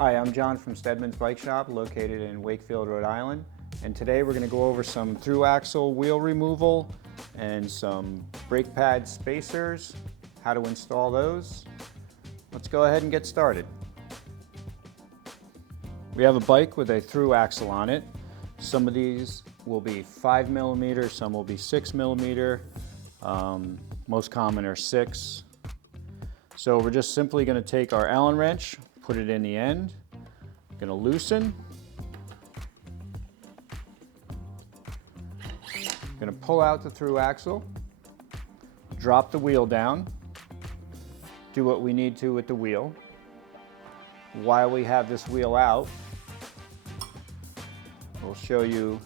Hi, I'm John from Stedman's Bike Shop located in Wakefield, Rhode Island. And today we're going to go over some thru-axle wheel removal and some brake pad spacers, how to install those. Let's go ahead and get started. We have a bike with a thru-axle on it. Some of these will be 5mm, some will be 6mm. Most common are 6. So we're just simply going to take our Allen wrench, put it in the end, going to loosen, going to pull out the thru axle, drop the wheel down, do what we need to with the wheel. While we have this wheel out, we'll show you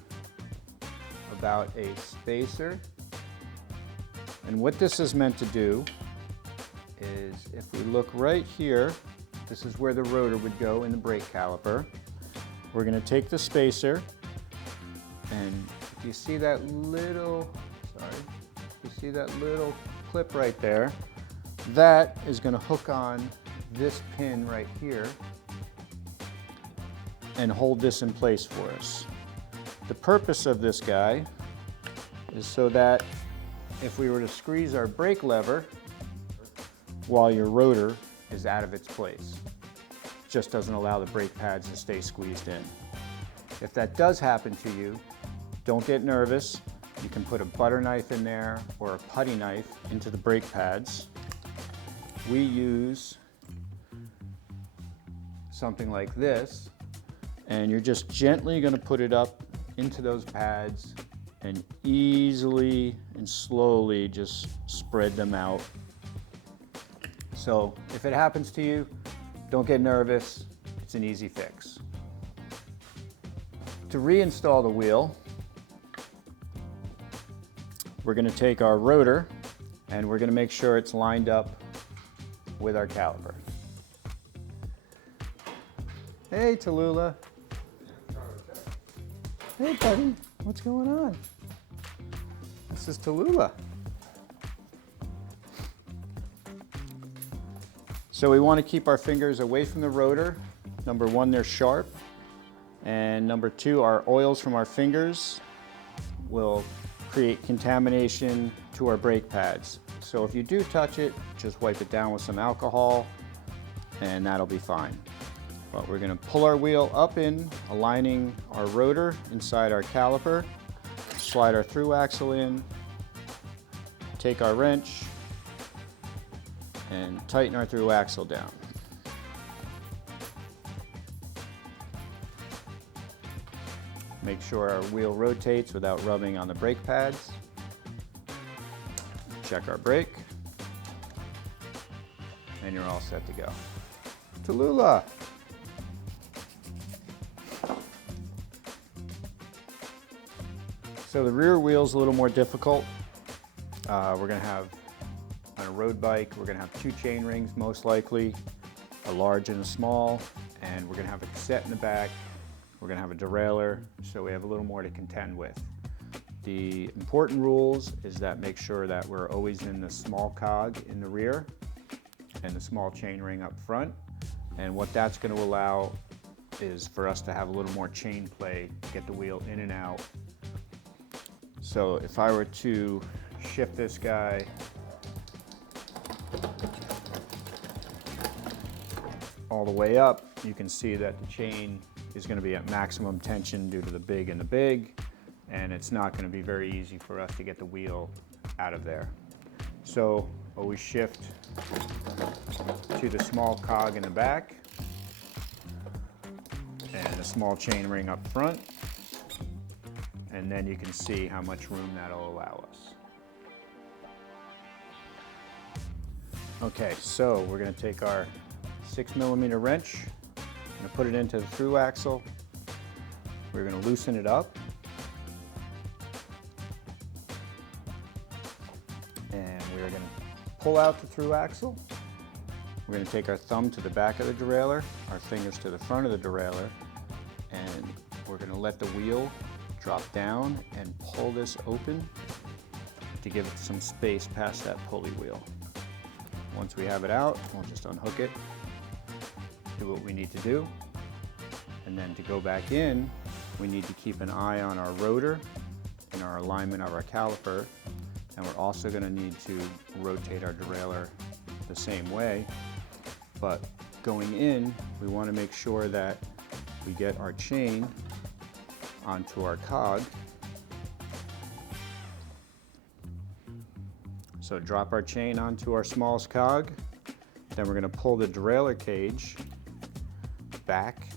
about a spacer. And what this is meant to do is, if we look right here, this is where the rotor would go in the brake caliper. We're going to take the spacer, and if you see that little, clip right there, that is going to hook on this pin right here and hold this in place for us. The purpose of this guy is so that if we were to squeeze our brake lever while your rotor is out of its place, it just doesn't allow the brake pads to stay squeezed in. If that does happen to you, don't get nervous. You can put a butter knife in there or a putty knife into the brake pads. We use something like this, and you're just gently going to put it up into those pads and easily and slowly just spread them out. So if it happens to you, don't get nervous. It's an easy fix. To reinstall the wheel, we're going to take our rotor and we're going to make sure it's lined up with our caliper. Hey, Tallulah. Hey, buddy. What's going on? This is Tallulah. So we want to keep our fingers away from the rotor. Number one, they're sharp. And number two, our oils from our fingers will create contamination to our brake pads. So if you do touch it, just wipe it down with some alcohol and that'll be fine. But we're going to pull our wheel up in, aligning our rotor inside our caliper, slide our thru axle in, take our wrench, and tighten our thru axle down. Make sure our wheel rotates without rubbing on the brake pads. Check our brake, and you're all set to go. Tallulah! So the rear wheel's a little more difficult. We're going to have, on a road bike, we're going to have 2 chain rings most likely, a large and a small, and we're going to have a cassette in the back. We're going to have a derailleur, so we have a little more to contend with. The important rules is that make sure that we're always in the small cog in the rear and the small chain ring up front. And what that's going to allow is for us to have a little more chain play, get the wheel in and out. So if I were to shift this guy all the way up, you can see that the chain is going to be at maximum tension due to the big and the big, and it's not going to be very easy for us to get the wheel out of there. So always shift to the small cog in the back and the small chain ring up front, and then you can see how much room that'll allow us. Okay, so we're going to take our 6mm wrench, I'm going to put it into the thru axle. We're going to loosen it up. And we're going to pull out the thru axle. We're going to take our thumb to the back of the derailleur, our fingers to the front of the derailleur, and we're going to let the wheel drop down and pull this open to give it some space past that pulley wheel. Once we have it out, we'll just unhook it, do what we need to do, And then to go back in, we need to keep an eye on our rotor and our alignment of our caliper. And we're also going to need to rotate our derailleur the same way. But going in, we want to make sure that we get our chain onto our cog. So drop our chain onto our smallest cog. Then we're going to pull the derailleur cage back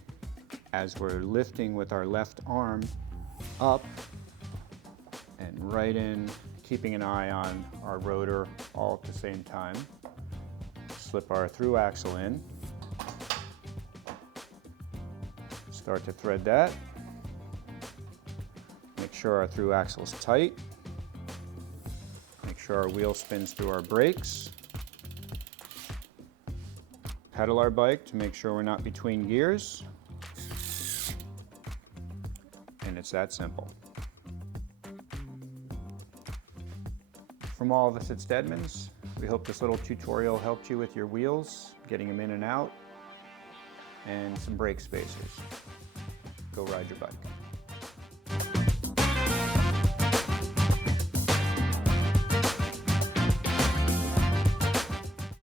as we're lifting with our left arm up and right in, keeping an eye on our rotor all at the same time. Slip our through axle in. Start to thread that. Make sure our through axle is tight. Make sure our wheel spins through our brakes. Pedal our bike to make sure we're not between gears. And it's that simple. From all of us at Stedman's, we hope this little tutorial helped you with your wheels, getting them in and out, and some brake spacers. Go ride your bike.